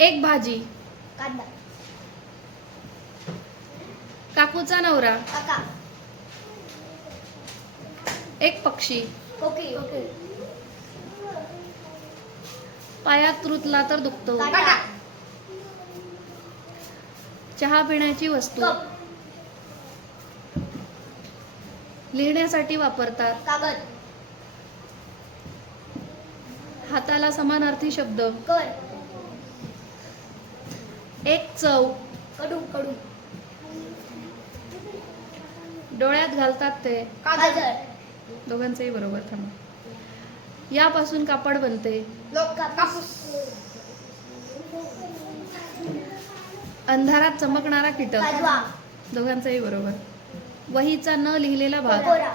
एक भाजी. कांदा. काकूचा नवरा. काका. एक पक्षी. कोकिळ. पायात रुतला तर दुखतो. काटा. चहा पिण्याची वस्तू. कप. लिहिण्यासाठी वापरतात. कागद. हाताला समानार्थी शब्द. कर. एक चव. कडू. डोळ्यात घालतात ते. काजळ. दोघांचंही बरोबर. थांबा. यापासून कापड बनते. कापूस. अंधारात चमकणारा कीटक. काजवा. दोघांचंही बरोबर. वहीचा न लिहिलेला भाग. कोरा.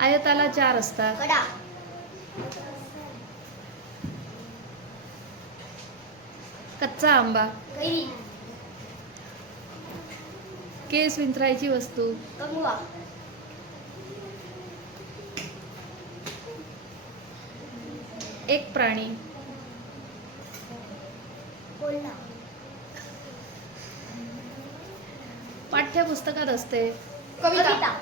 आयताला 4 असतात. कडा. कच्चा आंबा. कैरी. केस विंचरायची वस्तू. कंगवा. एक प्राणी. कोल्हा. पाठ्यपुस्तकात असते. कविता.